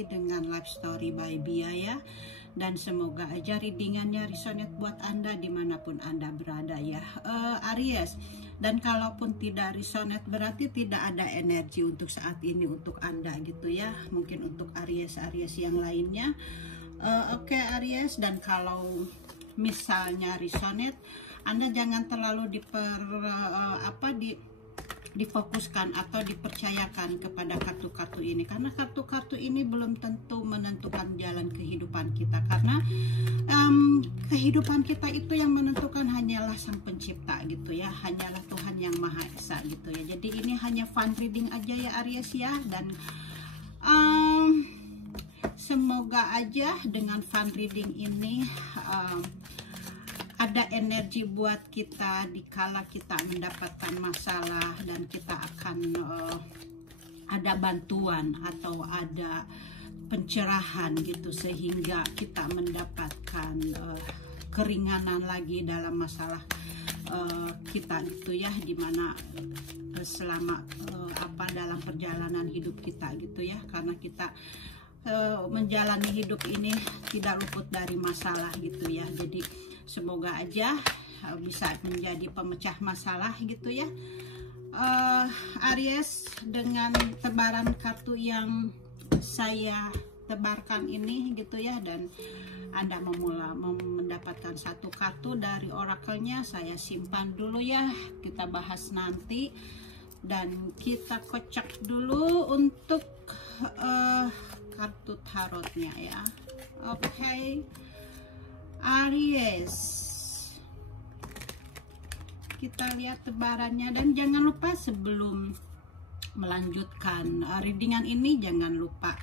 lagi dengan Life Story by Bia ya. Dan semoga aja readingannya resonate buat Anda dimanapun Anda berada ya, Aries. Dan kalaupun tidak resonate berarti tidak ada energi untuk saat ini untuk Anda gitu ya. Mungkin untuk Aries yang lainnya. Oke, Aries. Dan kalau misalnya resonate, Anda jangan terlalu difokuskan atau dipercayakan kepada kartu-kartu ini, karena kartu-kartu ini belum tentu menentukan jalan kehidupan kita, karena kehidupan kita itu yang menentukan hanyalah Sang Pencipta gitu ya, hanyalah Tuhan yang Maha Esa gitu ya. Jadi ini hanya fun reading aja ya Aries ya. Dan semoga aja dengan fun reading ini ada energi buat kita dikala kita mendapatkan masalah, dan kita akan ada bantuan atau ada pencerahan gitu, sehingga kita mendapatkan keringanan lagi dalam masalah kita gitu ya, dimana selama dalam perjalanan hidup kita gitu ya, karena kita menjalani hidup ini tidak luput dari masalah gitu ya. Jadi semoga aja bisa menjadi pemecah masalah gitu ya, Aries. Dengan tebaran kartu yang saya tebarkan ini gitu ya, dan Anda mendapatkan satu kartu dari orakelnya, saya simpan dulu ya, kita bahas nanti. Dan kita kocak dulu untuk kartu tarotnya ya. Oke, Aries, kita lihat tebarannya. Dan jangan lupa sebelum melanjutkan readingan ini, jangan lupa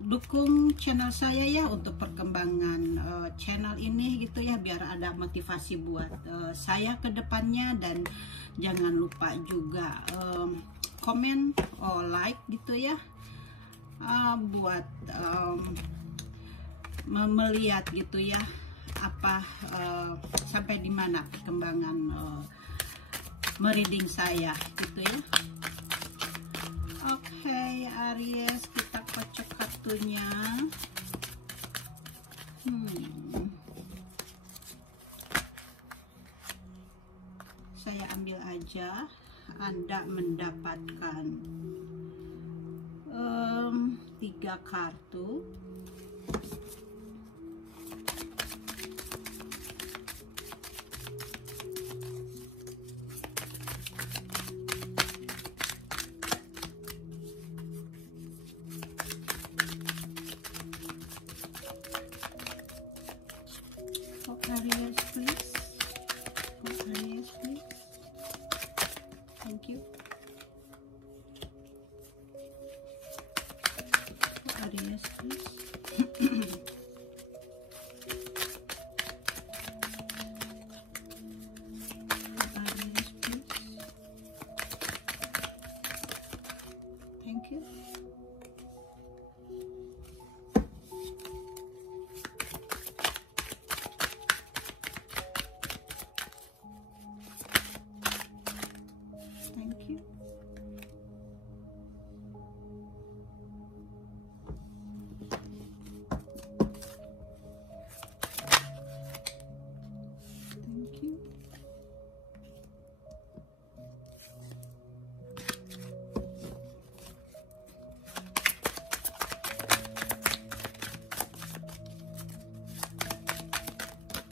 dukung channel saya ya untuk perkembangan channel ini gitu ya, biar ada motivasi buat saya ke depannya. Dan jangan lupa juga komen like gitu ya, buat melihat gitu ya sampai di mana perkembangan mereading saya gitu ya. Oke, Aries, kita kocok kartunya. Saya ambil aja. Anda mendapatkan 3 kartu. Aries, please. Aries, please. Thank you. Aries, please. Aries, please. Thank you. Thank you. Thank you.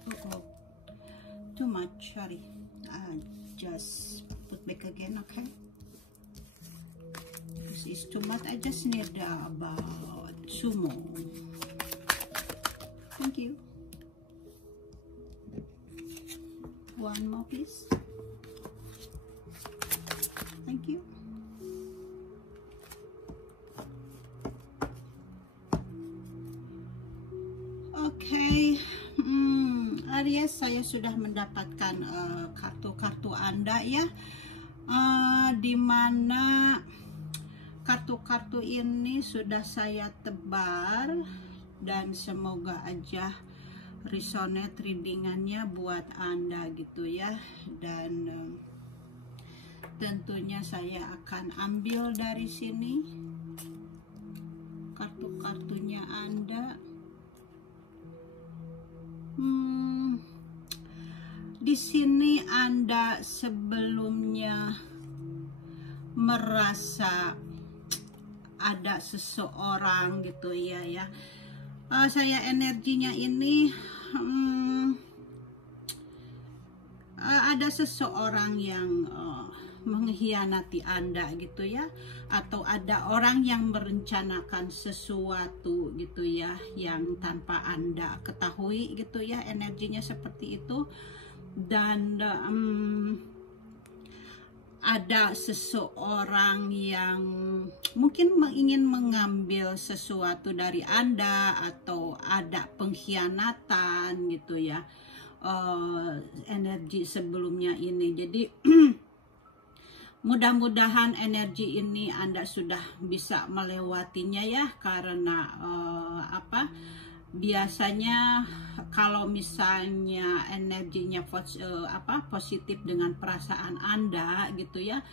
Uh-oh. Too much, sorry. Just put back again, okay? This is too much. I just need about 2 more. Thank you. 1 more, please. Thank you. Okay. Aries, saya sudah mendapatkan kartu-kartu Anda ya, dimana kartu-kartu ini sudah saya tebar, dan semoga aja resonate readingannya buat Anda gitu ya. Dan tentunya saya akan ambil dari sini kartu di sini Anda sebelumnya merasa ada seseorang gitu ya. Saya energinya ini ada seseorang yang mengkhianati Anda gitu ya, atau ada orang yang merencanakan sesuatu gitu ya yang tanpa Anda ketahui gitu ya, energinya seperti itu. Dan ada seseorang yang mungkin ingin mengambil sesuatu dari Anda, atau ada pengkhianatan gitu ya, energi sebelumnya ini. Jadi mudah-mudahan energi ini Anda sudah bisa melewatinya ya, karena biasanya kalau misalnya energinya positif dengan perasaan Anda gitu ya,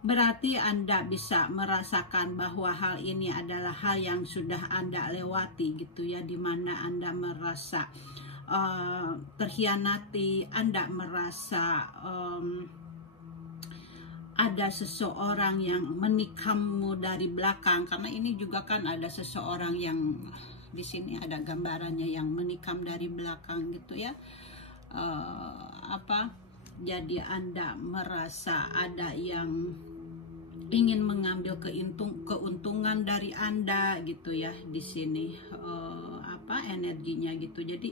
berarti Anda bisa merasakan bahwa hal ini adalah hal yang sudah Anda lewati gitu ya, dimana Anda merasa terkhianati, Anda merasa ada seseorang yang menikammu dari belakang. Karena ini juga kan ada seseorang yang di sini ada gambarannya yang menikam dari belakang gitu ya. Jadi Anda merasa ada yang ingin mengambil keuntungan dari Anda gitu ya di sini, energinya gitu. Jadi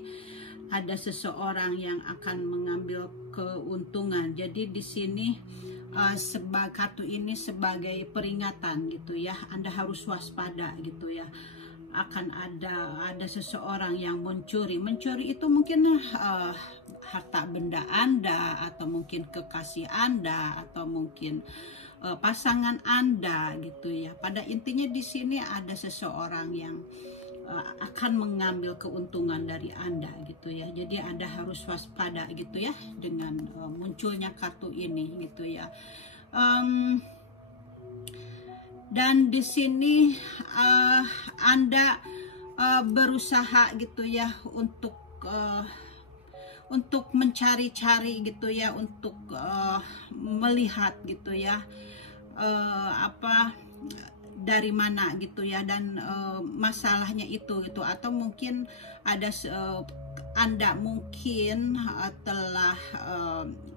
ada seseorang yang akan mengambil keuntungan. Jadi di sini kartu ini sebagai peringatan gitu ya, Anda harus waspada gitu ya, akan ada seseorang yang mencuri itu mungkin harta benda Anda, atau mungkin kekasih Anda, atau mungkin pasangan Anda gitu ya. Pada intinya di sini ada seseorang yang akan mengambil keuntungan dari Anda gitu ya. Jadi Anda harus waspada gitu ya dengan munculnya kartu ini gitu ya. Dan di sini Anda berusaha gitu ya untuk mencari-cari gitu ya, untuk melihat gitu ya dari mana gitu ya, dan masalahnya itu gitu, atau mungkin ada Anda mungkin telah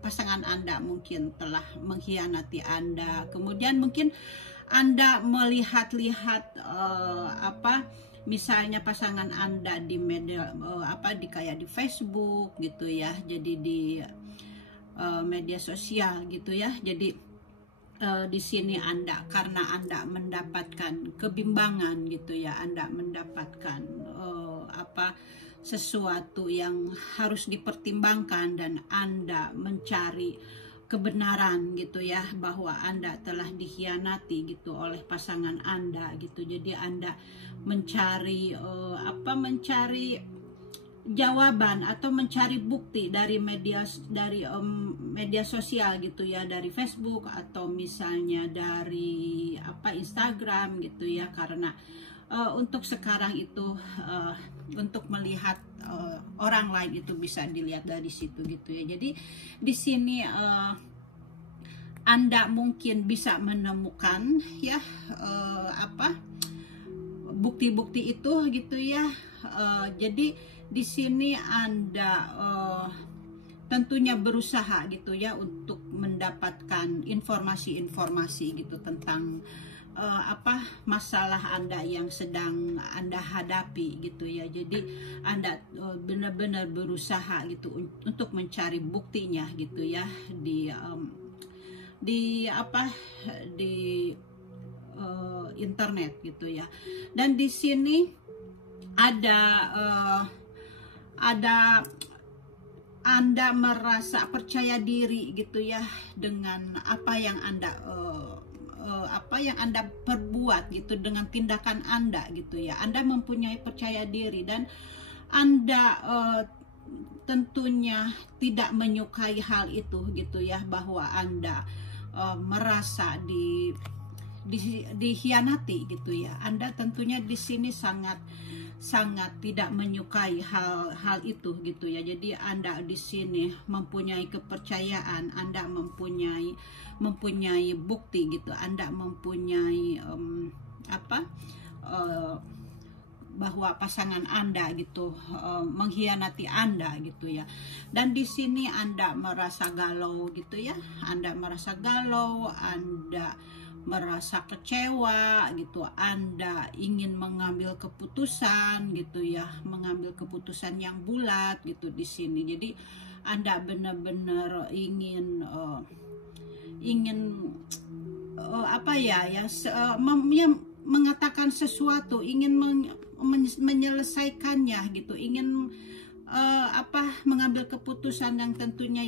pasangan Anda mungkin telah mengkhianati Anda. Kemudian mungkin Anda melihat-lihat misalnya pasangan Anda di media kayak di Facebook gitu ya, jadi di media sosial gitu ya. Jadi di sini karena Anda mendapatkan kebimbangan gitu ya, Anda mendapatkan sesuatu yang harus dipertimbangkan, dan Anda mencari kebenaran gitu ya, bahwa Anda telah dikhianati gitu oleh pasangan Anda gitu. Jadi Anda mencari jawaban atau mencari bukti dari media sosial gitu ya, dari Facebook atau misalnya dari Instagram gitu ya, karena untuk sekarang itu untuk melihat orang lain itu bisa dilihat dari situ gitu ya. Jadi di sini Anda mungkin bisa menemukan ya bukti-bukti itu gitu ya. Jadi di sini Anda tentunya berusaha gitu ya untuk mendapatkan informasi-informasi gitu tentang masalah Anda yang sedang Anda hadapi gitu ya. Jadi Anda benar-benar berusaha gitu untuk mencari buktinya gitu ya di internet gitu ya. Dan di sini ada Anda merasa percaya diri gitu ya dengan apa yang Anda perbuat gitu, dengan tindakan Anda gitu ya. Anda mempunyai percaya diri, dan Anda tentunya tidak menyukai hal itu gitu ya, bahwa Anda merasa dikhianati gitu ya. Anda tentunya di sini sangat sangat tidak menyukai hal itu gitu ya. Jadi Anda di sini mempunyai kepercayaan, Anda mempunyai bukti gitu, Anda mempunyai bahwa pasangan Anda gitu mengkhianati Anda gitu ya. Dan di sini Anda merasa galau gitu ya. Anda merasa galau, Anda merasa kecewa gitu, Anda ingin mengambil keputusan gitu ya, mengambil keputusan yang bulat gitu di sini. Jadi Anda benar-benar ingin mengatakan sesuatu, ingin menyelesaikannya gitu, ingin mengambil keputusan yang tentunya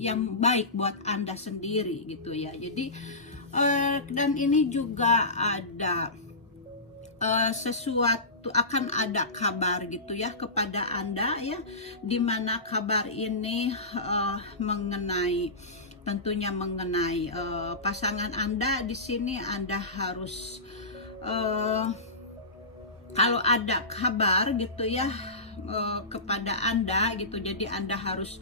yang baik buat Anda sendiri gitu ya. Jadi dan ini juga ada sesuatu, akan ada kabar gitu ya kepada Anda ya, dimana kabar ini tentunya mengenai pasangan Anda. Di sini Anda harus kalau ada kabar gitu ya kepada Anda gitu, jadi Anda harus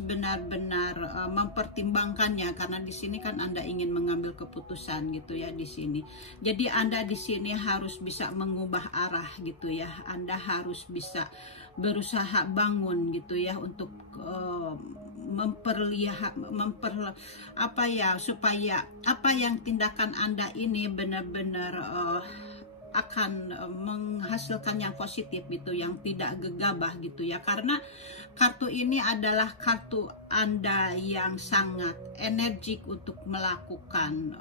benar-benar mempertimbangkannya, karena di sini kan Anda ingin mengambil keputusan gitu ya di sini. Jadi Anda di sini harus bisa mengubah arah gitu ya. Anda harus bisa berusaha bangun gitu ya untuk supaya apa yang tindakan Anda ini benar-benar akan menghasilkan yang positif gitu, yang tidak gegabah gitu ya. Karena kartu ini adalah kartu Anda yang sangat energik untuk melakukan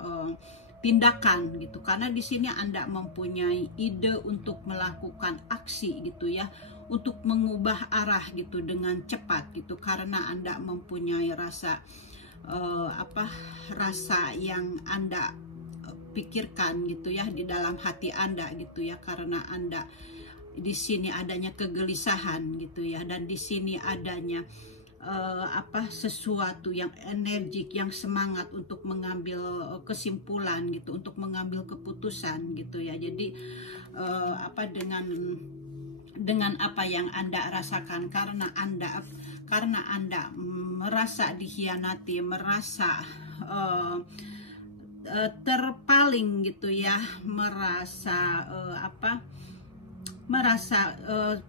tindakan gitu, karena di sini Anda mempunyai ide untuk melakukan aksi gitu ya, untuk mengubah arah gitu dengan cepat gitu, karena Anda mempunyai rasa rasa yang Anda pikirkan gitu ya di dalam hati Anda gitu ya, karena Anda di sini adanya kegelisahan gitu ya, dan di sini adanya sesuatu yang energik, yang semangat untuk mengambil kesimpulan gitu, untuk mengambil keputusan gitu ya. Jadi dengan apa yang Anda rasakan, karena Anda merasa dikhianati, merasa terpaling gitu ya, merasa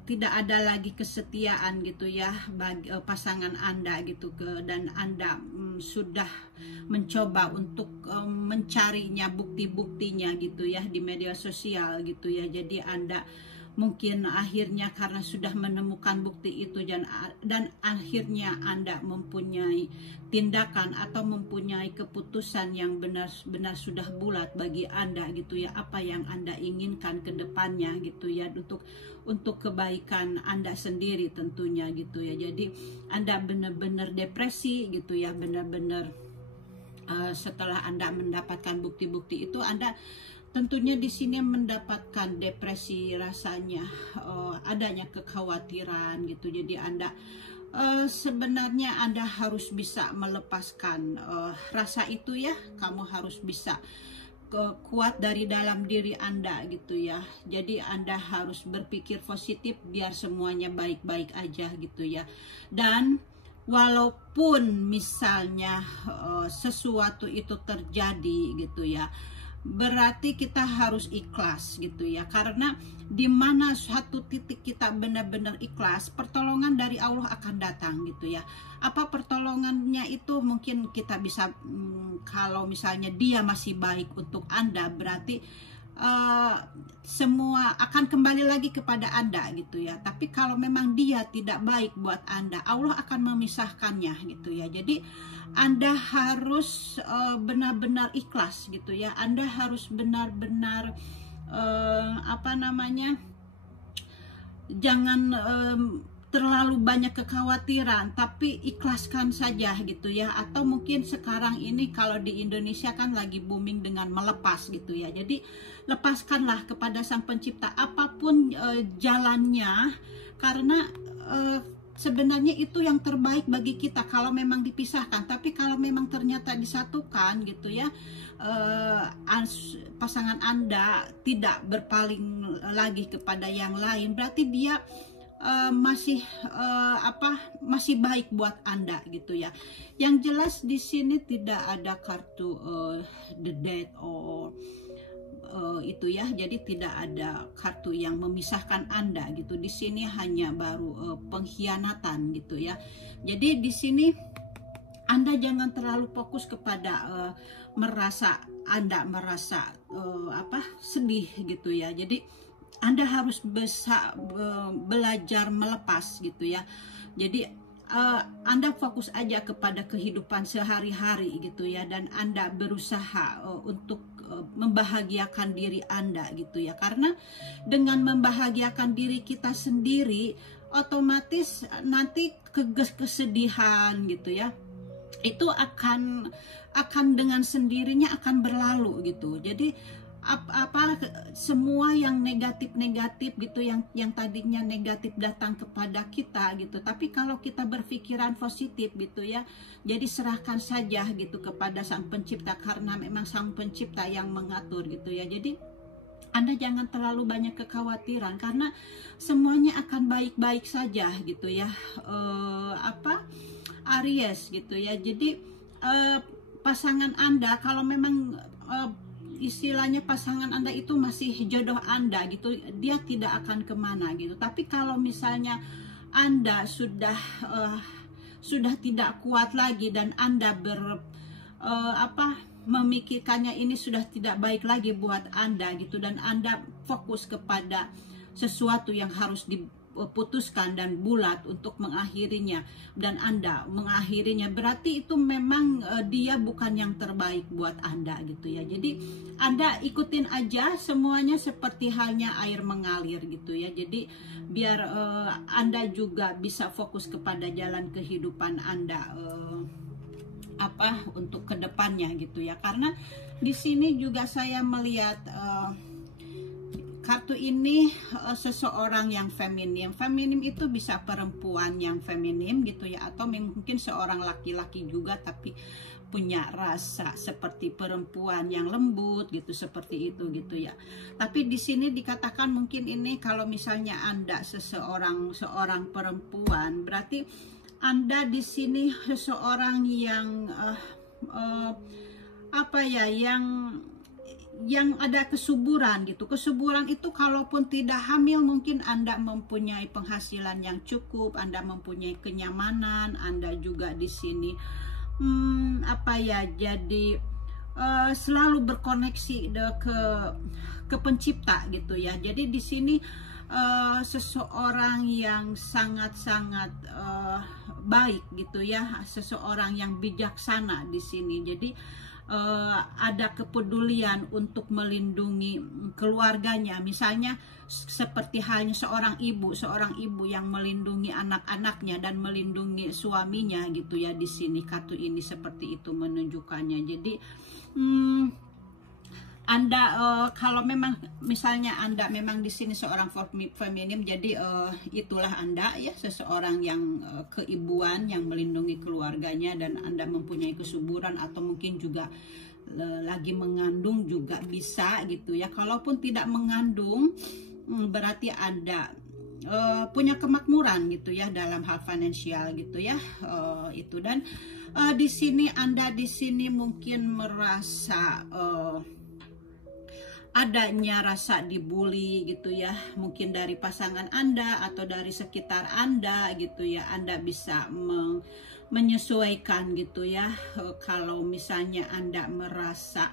tidak ada lagi kesetiaan gitu ya bagi pasangan Anda gitu, dan Anda sudah mencoba untuk mencarinya, bukti-buktinya gitu ya di media sosial gitu ya. Jadi Anda mungkin akhirnya karena sudah menemukan bukti itu, dan akhirnya Anda mempunyai tindakan atau mempunyai keputusan yang benar-benar sudah bulat bagi Anda gitu ya, apa yang Anda inginkan ke depannya gitu ya, untuk kebaikan Anda sendiri tentunya gitu ya. Jadi Anda benar-benar depresi gitu ya, benar-benar setelah Anda mendapatkan bukti-bukti itu, Anda tentunya di sini mendapatkan depresi, rasanya adanya kekhawatiran gitu. Jadi Anda sebenarnya Anda harus bisa melepaskan rasa itu ya. Kamu harus bisa kuat dari dalam diri Anda gitu ya. Jadi Anda harus berpikir positif biar semuanya baik-baik aja gitu ya. Dan walaupun misalnya sesuatu itu terjadi gitu ya, berarti kita harus ikhlas gitu ya, karena di mana suatu titik kita benar-benar ikhlas, pertolongan dari Allah akan datang gitu ya. Apa pertolongannya itu? Mungkin kita bisa kalau misalnya dia masih baik untuk Anda, berarti semua akan kembali lagi kepada Anda gitu ya. Tapi kalau memang dia tidak baik buat Anda, Allah akan memisahkannya gitu ya. Jadi Anda harus benar-benar ikhlas gitu ya. Anda harus benar-benar jangan terlalu banyak kekhawatiran, tapi ikhlaskan saja gitu ya. Atau mungkin sekarang ini kalau di Indonesia kan lagi booming dengan melepas gitu ya. Jadi lepaskanlah kepada Sang Pencipta apapun jalannya, karena sebenarnya itu yang terbaik bagi kita kalau memang dipisahkan. Tapi kalau memang ternyata disatukan gitu ya, pasangan Anda tidak berpaling lagi kepada yang lain, berarti dia masih baik buat Anda gitu ya. Yang jelas di sini tidak ada kartu the death or itu ya, jadi tidak ada kartu yang memisahkan Anda gitu. Di sini hanya baru pengkhianatan gitu ya. Jadi di sini Anda jangan terlalu fokus kepada Anda merasa sedih gitu ya. Jadi Anda harus belajar melepas gitu ya. Jadi Anda fokus aja kepada kehidupan sehari-hari gitu ya, dan Anda berusaha untuk membahagiakan diri Anda gitu ya. Karena dengan membahagiakan diri kita sendiri, otomatis nanti kesedihan gitu ya, itu akan dengan sendirinya akan berlalu gitu. Jadi semua yang negatif gitu, yang tadinya negatif datang kepada kita gitu, tapi kalau kita berpikiran positif gitu ya, jadi serahkan saja gitu kepada Sang Pencipta, karena memang Sang Pencipta yang mengatur gitu ya. Jadi Anda jangan terlalu banyak kekhawatiran, karena semuanya akan baik-baik saja gitu ya. Aries gitu ya. Jadi pasangan Anda, kalau memang istilahnya pasangan Anda itu masih jodoh Anda gitu, dia tidak akan kemana gitu. Tapi kalau misalnya Anda sudah tidak kuat lagi, dan Anda memikirkannya ini sudah tidak baik lagi buat Anda gitu, dan Anda fokus kepada sesuatu yang harus diputuskan dan bulat untuk mengakhirinya, dan Anda mengakhirinya, berarti itu memang dia bukan yang terbaik buat Anda gitu ya. Jadi Anda ikutin aja semuanya seperti halnya air mengalir gitu ya. Jadi biar Anda juga bisa fokus kepada jalan kehidupan Anda untuk kedepannya gitu ya. Karena di sini juga saya melihat kartu ini seseorang yang feminim. Feminim itu bisa perempuan yang feminim gitu ya, atau mungkin seorang laki-laki juga tapi punya rasa seperti perempuan yang lembut gitu, seperti itu gitu ya. Tapi di sini dikatakan mungkin ini kalau misalnya Anda seorang perempuan, berarti Anda di sini seseorang yang yang ada kesuburan gitu. Kesuburan itu kalaupun tidak hamil, mungkin Anda mempunyai penghasilan yang cukup, Anda mempunyai kenyamanan, Anda juga di sini jadi selalu berkoneksi ke pencipta gitu ya. Jadi di sini seseorang yang sangat-sangat baik gitu ya, seseorang yang bijaksana di sini. Jadi ada kepedulian untuk melindungi keluarganya, misalnya seperti halnya seorang ibu yang melindungi anak-anaknya dan melindungi suaminya gitu ya. Di sini kartu ini seperti itu menunjukkannya. Jadi Anda kalau memang misalnya Anda memang di sini seorang feminim, jadi itulah Anda ya, seseorang yang keibuan yang melindungi keluarganya, dan Anda mempunyai kesuburan atau mungkin juga lagi mengandung juga bisa gitu ya. Kalaupun tidak mengandung, berarti Anda punya kemakmuran gitu ya dalam hal finansial gitu ya. Itu, dan di sini Anda di sini mungkin merasa adanya rasa dibully gitu ya, mungkin dari pasangan Anda atau dari sekitar Anda gitu ya. Anda bisa menyesuaikan gitu ya. Kalau misalnya Anda merasa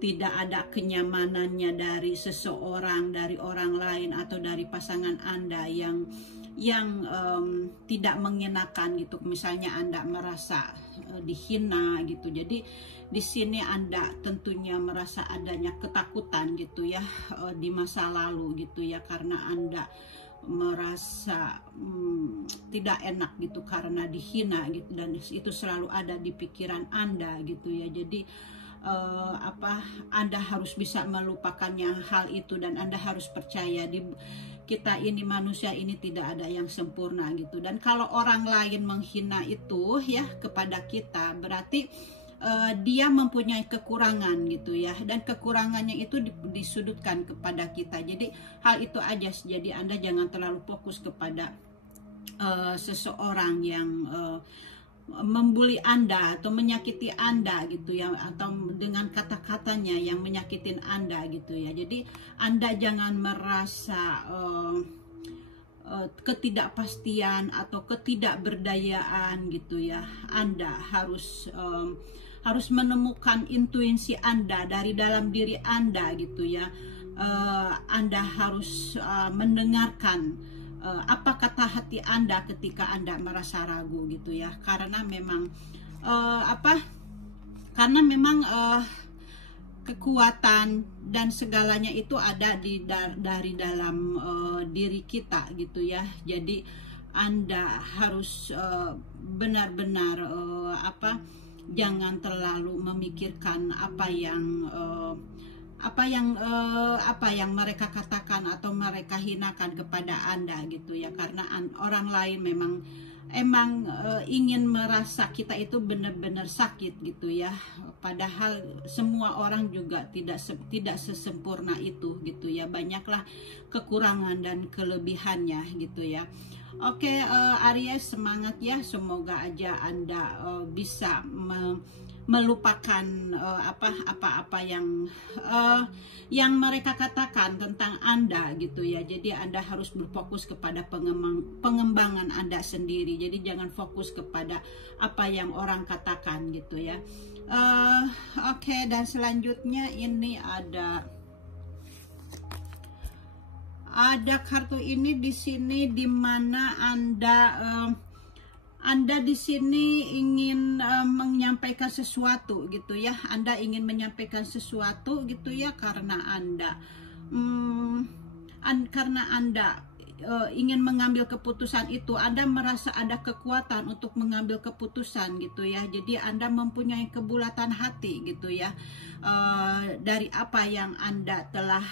tidak ada kenyamanannya dari seseorang, dari orang lain atau dari pasangan Anda yang tidak mengenakan gitu, misalnya Anda merasa dihina gitu. Jadi di sini Anda tentunya merasa adanya ketakutan gitu ya di masa lalu gitu ya, karena Anda merasa tidak enak gitu karena dihina gitu, dan itu selalu ada di pikiran Anda gitu ya. Jadi Anda harus bisa melupakannya hal itu, dan Anda harus percaya di kita ini, manusia ini tidak ada yang sempurna gitu. Dan kalau orang lain menghina itu ya kepada kita, berarti dia mempunyai kekurangan gitu ya, dan kekurangannya itu disudutkan kepada kita. Jadi hal itu aja. Jadi Anda jangan terlalu fokus kepada seseorang yang membuli Anda atau menyakiti Anda gitu ya, atau dengan kata-katanya yang menyakitin Anda gitu ya. Jadi Anda jangan merasa ketidakpastian atau ketidakberdayaan gitu ya. Anda harus menemukan intuisi Anda dari dalam diri Anda gitu ya. Anda harus mendengarkan apa kata hati Anda ketika Anda merasa ragu gitu ya. Karena memang kekuatan dan segalanya itu ada dari dalam diri kita gitu ya. Jadi Anda harus benar-benar jangan terlalu memikirkan apa yang mereka katakan atau mereka hinakan kepada Anda gitu ya. Karena orang lain emang ingin merasa kita itu benar-benar sakit gitu ya. Padahal semua orang juga tidak sesempurna itu gitu ya. Banyaklah kekurangan dan kelebihannya gitu ya. Oke, Aries, semangat ya. Semoga aja Anda bisa melupakan apa-apa yang mereka katakan tentang Anda gitu ya. Jadi Anda harus berfokus kepada pengembangan Anda sendiri. Jadi jangan fokus kepada apa yang orang katakan gitu ya. Oke, dan selanjutnya ini ada kartu ini di sini, di mana Anda di sini ingin menyampaikan sesuatu gitu ya. Anda ingin menyampaikan sesuatu gitu ya, karena Anda ingin mengambil keputusan itu. Anda merasa ada kekuatan untuk mengambil keputusan gitu ya. Jadi Anda mempunyai kebulatan hati gitu ya, dari apa yang Anda telah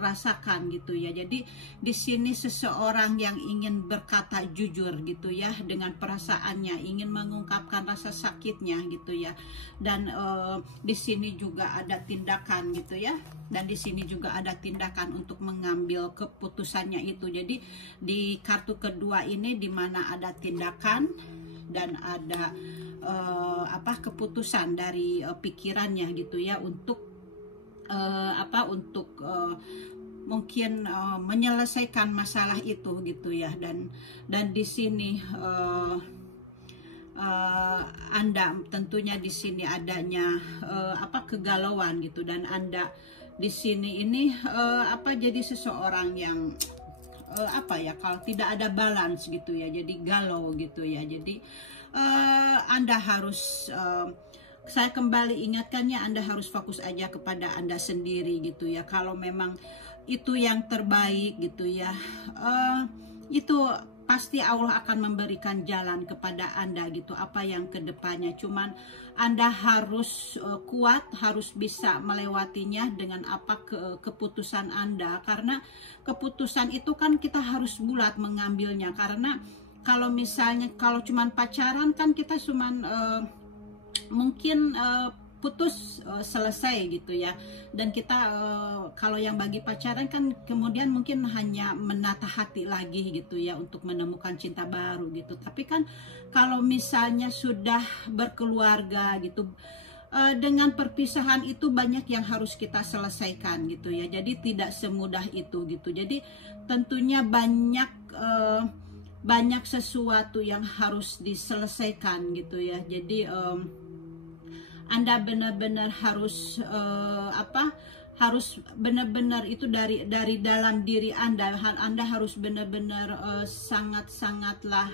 rasakan gitu ya. Jadi di sini seseorang yang ingin berkata jujur gitu ya, dengan perasaannya, ingin mengungkapkan rasa sakitnya gitu ya. Dan di sini juga ada tindakan gitu ya. Dan di sini juga ada tindakan untuk mengambil keputusannya itu. Jadi di kartu kedua ini, di mana ada tindakan dan ada keputusan dari pikirannya gitu ya, untuk mungkin menyelesaikan masalah itu gitu ya. Dan di sini Anda tentunya di sini adanya kegalauan gitu, dan Anda di sini ini jadi seseorang yang kalau tidak ada balance gitu ya, jadi galau gitu ya. Jadi Anda harus saya kembali ingatkannya, Anda harus fokus aja kepada Anda sendiri gitu ya. Kalau memang itu yang terbaik gitu ya, itu pasti Allah akan memberikan jalan kepada Anda gitu, apa yang kedepannya. Cuman Anda harus kuat, harus bisa melewatinya dengan keputusan Anda. Karena keputusan itu kan kita harus bulat mengambilnya. Karena kalau misalnya cuman pacaran kan kita cuman mungkin putus selesai gitu ya. Dan kita kalau yang bagi pacaran kan kemudian mungkin hanya menata hati lagi gitu ya, untuk menemukan cinta baru gitu. Tapi kan kalau misalnya sudah berkeluarga gitu, dengan perpisahan itu banyak yang harus kita selesaikan gitu ya. Jadi tidak semudah itu gitu. Jadi tentunya banyak sesuatu yang harus diselesaikan gitu ya. Jadi Anda benar-benar harus harus benar-benar itu dari dalam diri Anda. Anda harus benar-benar sangat-sangatlah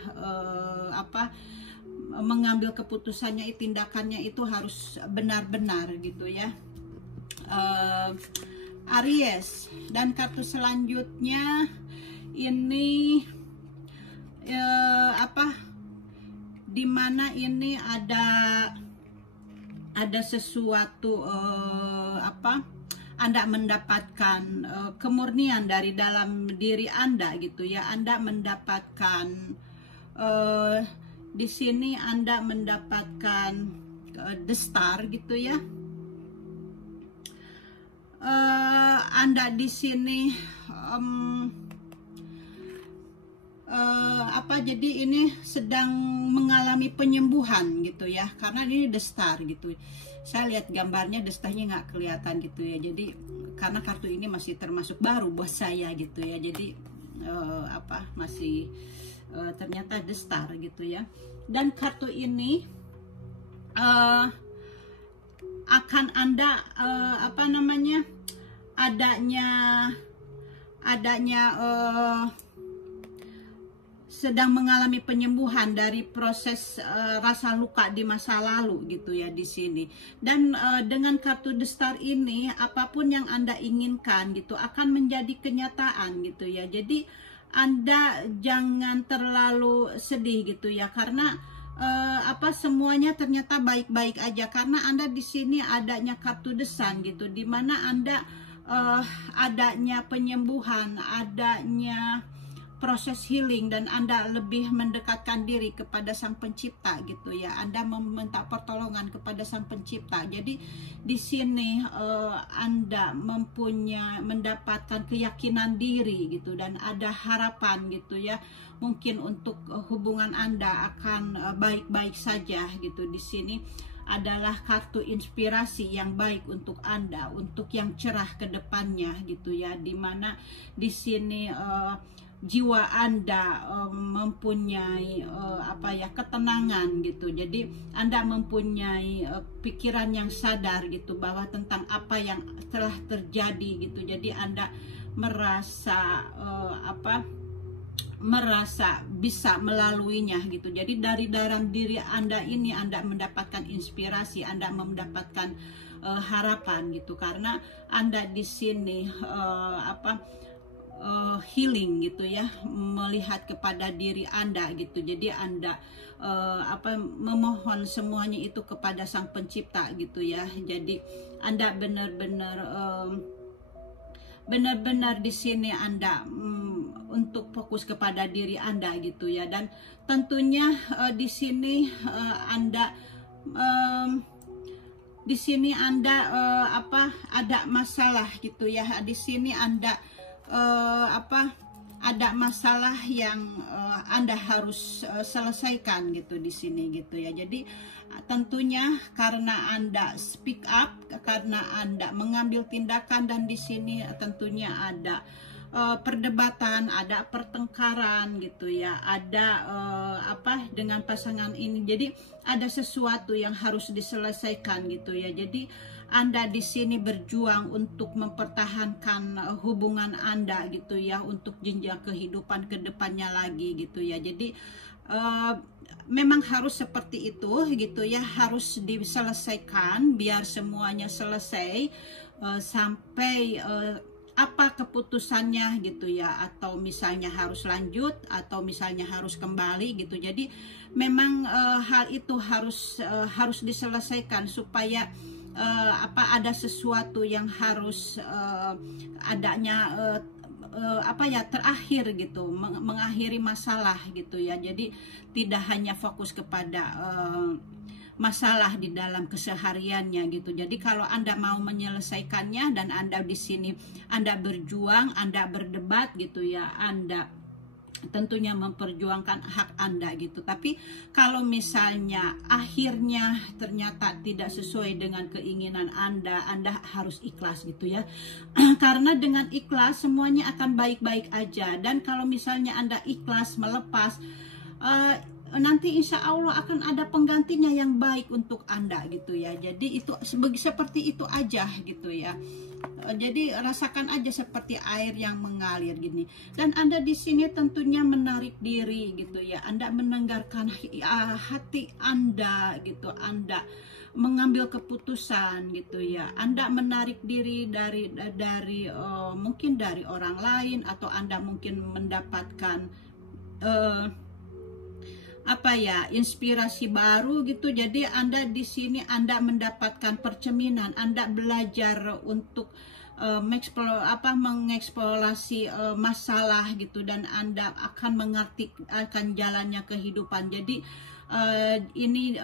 mengambil keputusannya, tindakannya itu harus benar-benar gitu ya. Aries, dan kartu selanjutnya ini dimana ini ada ada sesuatu Anda mendapatkan kemurnian dari dalam diri Anda gitu ya. Anda mendapatkan di sini Anda mendapatkan the star gitu ya. Anda di sini jadi ini sedang mengalami penyembuhan gitu ya, karena ini the star gitu. Saya lihat gambarnya the starnya nggak kelihatan gitu ya, jadi karena kartu ini masih termasuk baru buat saya gitu ya, jadi masih ternyata the star gitu ya. Dan kartu ini akan Anda adanya sedang mengalami penyembuhan dari proses rasa luka di masa lalu gitu ya di sini. Dan dengan kartu the star ini, apapun yang Anda inginkan gitu akan menjadi kenyataan gitu ya. Jadi Anda jangan terlalu sedih gitu ya, karena semuanya ternyata baik-baik aja, karena Anda di sini adanya kartu the sun gitu, dimana Anda adanya penyembuhan, adanya proses healing, dan Anda lebih mendekatkan diri kepada Sang Pencipta gitu ya. Anda meminta pertolongan kepada Sang Pencipta. Jadi di sini Anda mendapatkan keyakinan diri gitu, dan ada harapan gitu ya. Mungkin untuk hubungan Anda akan baik-baik saja gitu. Di sini adalah kartu inspirasi yang baik untuk Anda, untuk yang cerah ke depannya gitu ya. Dimana di sini jiwa Anda mempunyai ketenangan gitu. Jadi Anda mempunyai pikiran yang sadar gitu bahwa tentang apa yang telah terjadi gitu. Jadi Anda merasa bisa melaluinya gitu. Jadi dari dalam diri Anda ini Anda mendapatkan inspirasi, Anda mendapatkan harapan gitu, karena Anda di sini healing gitu ya, melihat kepada diri Anda gitu. Jadi Anda memohon semuanya itu kepada Sang Pencipta gitu ya. Jadi Anda benar-benar di sini Anda untuk fokus kepada diri Anda gitu ya. Dan tentunya di sini Anda ada masalah gitu ya. Di sini Anda ada masalah yang Anda harus selesaikan gitu di sini gitu ya. Jadi tentunya karena Anda speak up, karena Anda mengambil tindakan, dan di sini tentunya ada perdebatan, ada pertengkaran gitu ya, ada dengan pasangan ini. Jadi ada sesuatu yang harus diselesaikan gitu ya. Jadi Anda di sini berjuang untuk mempertahankan hubungan Anda gitu ya, untuk jenjang kehidupan kedepannya lagi gitu ya. Jadi memang harus seperti itu gitu ya, harus diselesaikan biar semuanya selesai sampai apa keputusannya gitu ya, atau misalnya harus lanjut atau misalnya harus kembali gitu. Jadi memang hal itu harus diselesaikan supaya ada sesuatu yang harus adanya terakhir gitu, mengakhiri masalah gitu ya. Jadi tidak hanya fokus kepada masalah di dalam kesehariannya gitu. Jadi kalau Anda mau menyelesaikannya, dan Anda di sini Anda berjuang, Anda berdebat gitu ya, Anda tentunya memperjuangkan hak Anda gitu. Tapi kalau misalnya akhirnya ternyata tidak sesuai dengan keinginan Anda harus ikhlas gitu ya. Karena dengan ikhlas semuanya akan baik-baik aja. Dan kalau misalnya Anda ikhlas melepas, nanti insya Allah akan ada penggantinya yang baik untuk Anda gitu ya. Jadi itu seperti itu aja gitu ya. Jadi rasakan aja seperti air yang mengalir gini. Dan Anda di sini tentunya menarik diri gitu ya. Anda mendengarkan hati Anda gitu. Anda mengambil keputusan gitu ya. Anda menarik diri dari mungkin dari orang lain, atau Anda mungkin mendapatkan apa ya, inspirasi baru gitu. Jadi Anda di sini Anda mendapatkan percerminan, Anda belajar untuk mengeksplorasi masalah gitu, dan Anda akan mengerti akan jalannya kehidupan. Jadi ini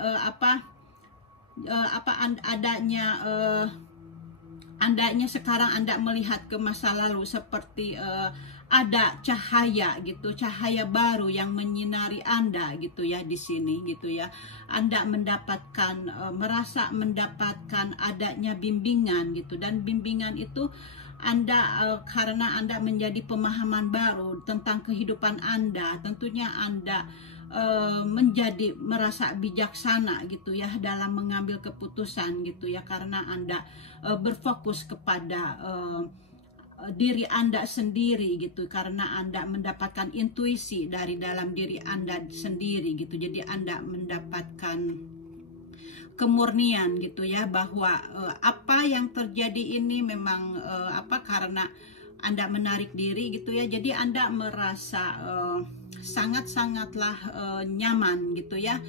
adanya sekarang Anda melihat ke masa lalu seperti ada cahaya gitu, cahaya baru yang menyinari Anda gitu ya di sini gitu ya. Anda mendapatkan merasa mendapatkan adanya bimbingan gitu, dan bimbingan itu Anda karena Anda menjadi pemahaman baru tentang kehidupan Anda, tentunya Anda menjadi merasa bijaksana gitu ya dalam mengambil keputusan gitu ya, karena Anda berfokus kepada diri Anda sendiri gitu, karena Anda mendapatkan intuisi dari dalam diri Anda sendiri gitu. Jadi Anda mendapatkan kemurnian gitu ya, bahwa apa yang terjadi ini memang karena Anda menarik diri gitu ya. Jadi Anda merasa sangat-sangatlah nyaman gitu ya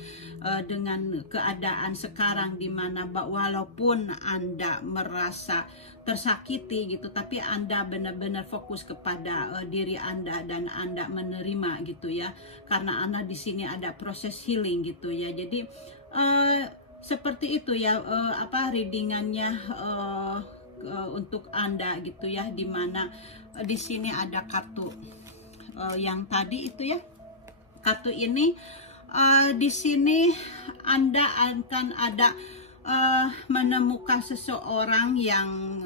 dengan keadaan sekarang, dimana walaupun Anda merasa tersakiti gitu, tapi Anda benar-benar fokus kepada diri Anda, dan Anda menerima gitu ya, karena Anda di sini ada proses healing gitu ya. Jadi seperti itu ya readingannya untuk Anda gitu ya, dimana di sini ada kartu yang tadi itu ya, kartu ini di sini Anda akan ada menemukan seseorang yang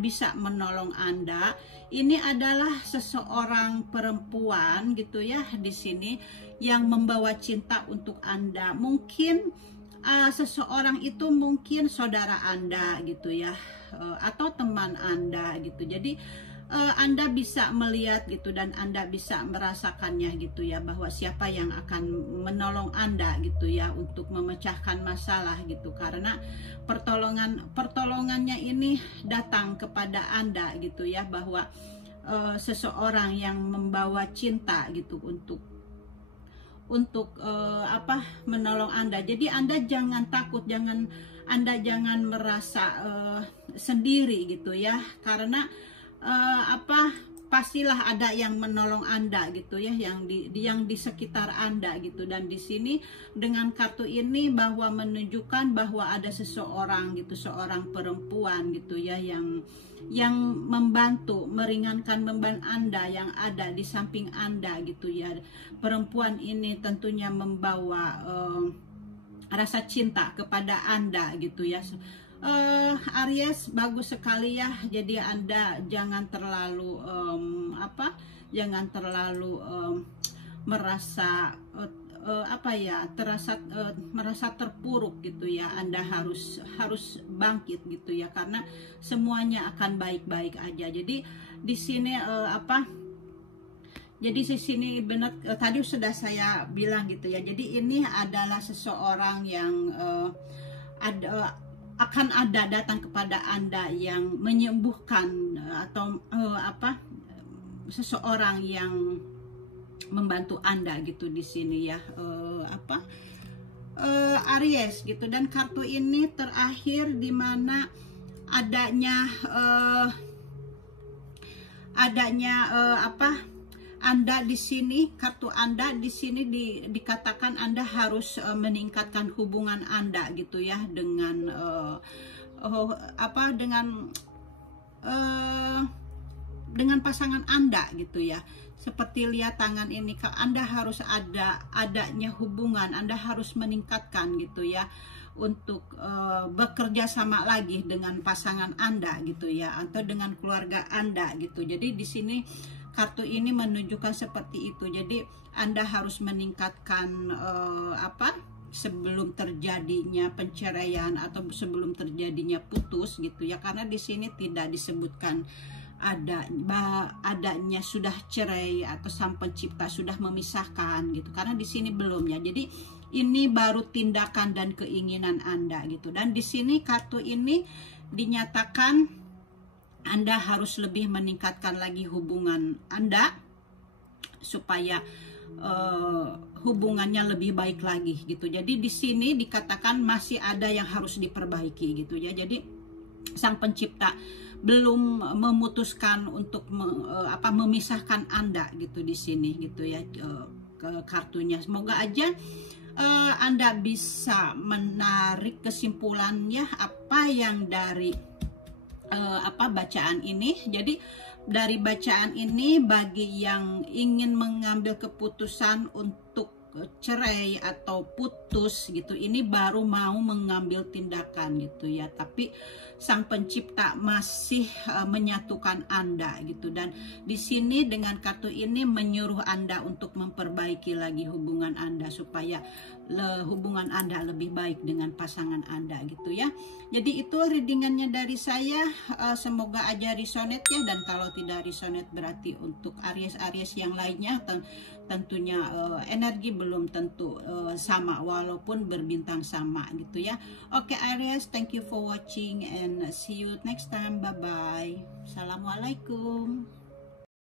bisa menolong Anda. Ini adalah seseorang perempuan gitu ya di sini yang membawa cinta untuk Anda. Mungkin seseorang itu mungkin saudara Anda gitu ya, atau teman Anda gitu. Jadi Anda bisa melihat gitu, dan Anda bisa merasakannya gitu ya, bahwa siapa yang akan menolong Anda gitu ya untuk memecahkan masalah gitu, karena pertolongannya ini datang kepada Anda gitu ya, bahwa seseorang yang membawa cinta gitu untuk menolong Anda. Jadi Anda jangan takut, Anda jangan merasa sendiri gitu ya, karena pastilah ada yang menolong Anda gitu ya, yang di sekitar Anda gitu. Dan di sini dengan kartu ini bahwa menunjukkan bahwa ada seseorang gitu, seorang perempuan gitu ya, yang membantu meringankan beban Anda, yang ada di samping Anda gitu ya. Perempuan ini tentunya membawa rasa cinta kepada Anda gitu ya. Aries, bagus sekali ya. Jadi Anda jangan terlalu merasa merasa terpuruk gitu ya. Anda harus bangkit gitu ya, karena semuanya akan baik-baik aja. Jadi di sini jadi di sini benar tadi sudah saya bilang gitu ya. Jadi ini adalah seseorang yang akan ada datang kepada Anda yang menyembuhkan atau seseorang yang membantu Anda gitu di sini ya, Aries gitu. Dan kartu ini terakhir di mana adanya Anda di sini, kartu Anda di sini dikatakan Anda harus meningkatkan hubungan Anda gitu ya dengan dengan pasangan Anda gitu ya. Seperti lihat tangan ini, Anda harus adanya hubungan, Anda harus meningkatkan gitu ya, untuk bekerja sama lagi dengan pasangan Anda gitu ya, atau dengan keluarga Anda gitu. Jadi di sini kartu ini menunjukkan seperti itu. Jadi Anda harus meningkatkan sebelum terjadinya penceraian atau sebelum terjadinya putus gitu ya, karena di sini tidak disebutkan adanya sudah cerai atau Sang Pencipta sudah memisahkan gitu, karena di sini belum ya. Jadi ini baru tindakan dan keinginan Anda gitu. Dan di sini kartu ini dinyatakan Anda harus lebih meningkatkan lagi hubungan Anda supaya hubungannya lebih baik lagi gitu. Jadi di sini dikatakan masih ada yang harus diperbaiki gitu ya. Jadi Sang Pencipta belum memutuskan untuk memisahkan Anda gitu di sini gitu ya, ke kartunya. Semoga aja Anda bisa menarik kesimpulannya apa yang dari bacaan ini. Jadi dari bacaan ini, bagi yang ingin mengambil keputusan untuk cerai atau putus gitu, ini baru mau mengambil tindakan gitu ya, tapi Sang Pencipta masih menyatukan Anda gitu. Dan di sini dengan kartu ini menyuruh Anda untuk memperbaiki lagi hubungan Anda supaya hubungan Anda lebih baik dengan pasangan Anda gitu ya. Jadi itu readingannya dari saya, semoga aja resonate ya, dan kalau tidak resonate berarti untuk Aries yang lainnya tentunya energi belum tentu sama walaupun berbintang sama gitu ya. Oke Aries, thank you for watching and see you next time. Bye bye. Assalamualaikum.